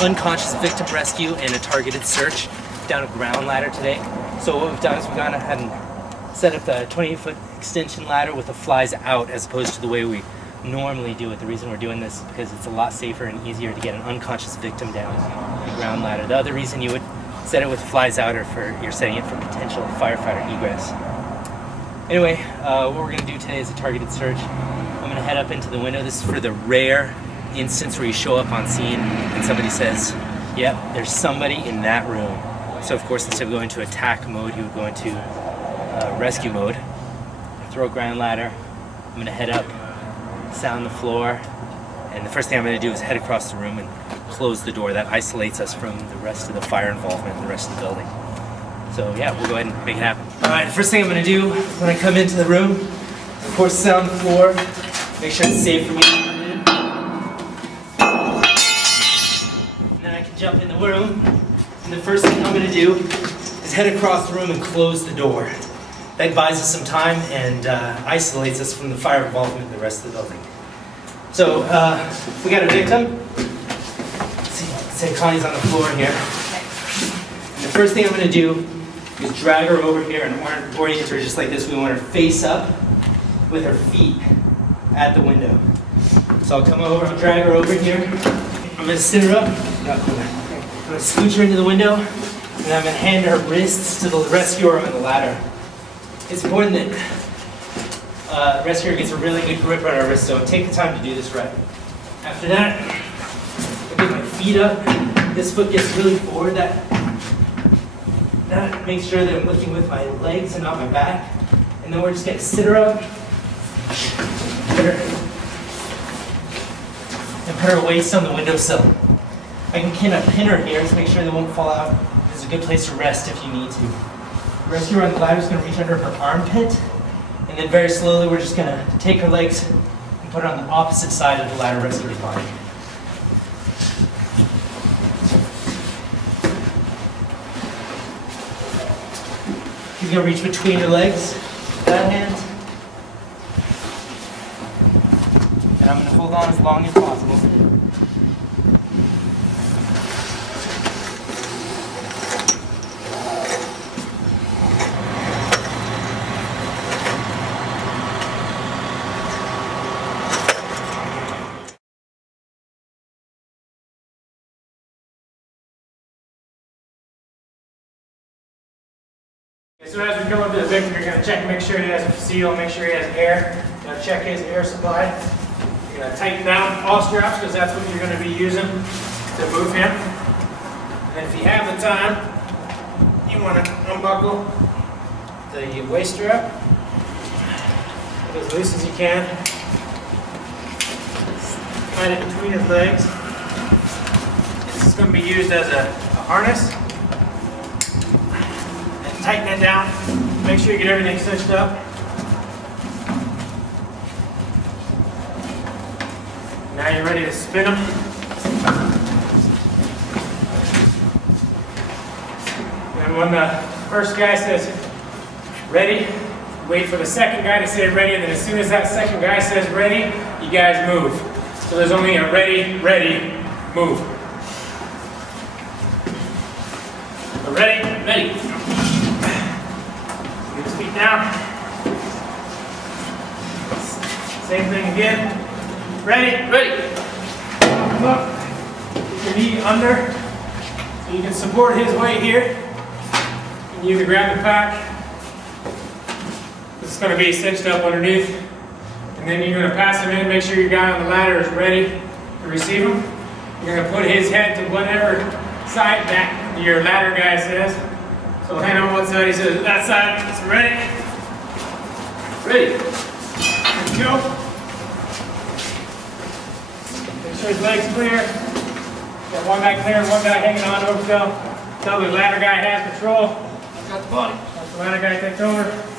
Unconscious victim rescue and a targeted search down a ground ladder today. So what we've done is we've gone ahead and set up the 28-foot extension ladder with the flies out as opposed to the way we normally do it. The reason we're doing this is because it's a lot safer and easier to get an unconscious victim down the ground ladder. The other reason you would set it with the flies out or you're setting it for potential firefighter egress. Anyway, what we're going to do today is a targeted search. I'm going to head up into the window. This is for the rare instance where you show up on scene and somebody says, yep, there's somebody in that room. So of course, instead of going to attack mode, you would go into rescue mode. Throw a ground ladder. I'm going to head up, sound the floor, and the first thing I'm going to do is head across the room and close the door. That isolates us from the rest of the fire involvement in the rest of the building. So yeah, we'll go ahead and make it happen. Alright, the first thing I'm going to do when I come into the room, of course, sound the floor, make sure it's safe for me to come in. And then I can jump in the room, and the first thing I'm going to do is head across the room and close the door. That buys us some time and isolates us from the fire involvement in the rest of the building. So, we got a victim. Let's say Connie's on the floor here. And the first thing I'm going to do is drag her over here and orient her just like this. We want her face up with her feet at the window. So I'll come over, I'll drag her over here. I'm going to sit her up. I'm going to scooch her into the window. And I'm going to hand her wrists to the rescuer on the ladder. It's important that the rescuer gets a really good grip on our wrist, so take the time to do this right. After that, I get my feet up. This foot gets really forward. That makes sure that I'm lifting with my legs and not my back. And then we're just going to sit her up. And put her waist on the windowsill. I can pin her here to make sure they won't fall out. This is a good place to rest if you need to. The rescuer on the ladder is going to reach under her armpit, and then very slowly we're just going to take her legs and put her on the opposite side of the ladder rescuer's body. She's going to reach between her legs, that hand, and I'm going to hold on as long as possible. So as we come up to the victim, you're going to check and make sure he has a seal, make sure he has air. You're going to check his air supply. You're going to tighten down all straps because that's what you're going to be using to move him. And then if you have the time, you want to unbuckle the waist strap. Get as loose as you can. Slide it between his legs. This is going to be used as a harness. Tighten it down, make sure you get everything cinched up. Now you're ready to spin them. And when the first guy says ready, wait for the second guy to say ready, and then as soon as that second guy says ready, you guys move. So there's only a ready, ready, move. Ready, ready. Now, same thing again. Ready, ready. Come up. Get your knee under so you can support his weight here. And you can grab the pack. This is going to be cinched up underneath. And then you're going to pass him in. Make sure your guy on the ladder is ready to receive him. You're going to put his head to whatever side that your ladder guy says. So hand on one side, he says that side. So ready? Ready. Let's go. Make sure his legs clear. Got one guy clear, one guy hanging on over. Tell the ladder guy has control. Got the body. The ladder guy takes over.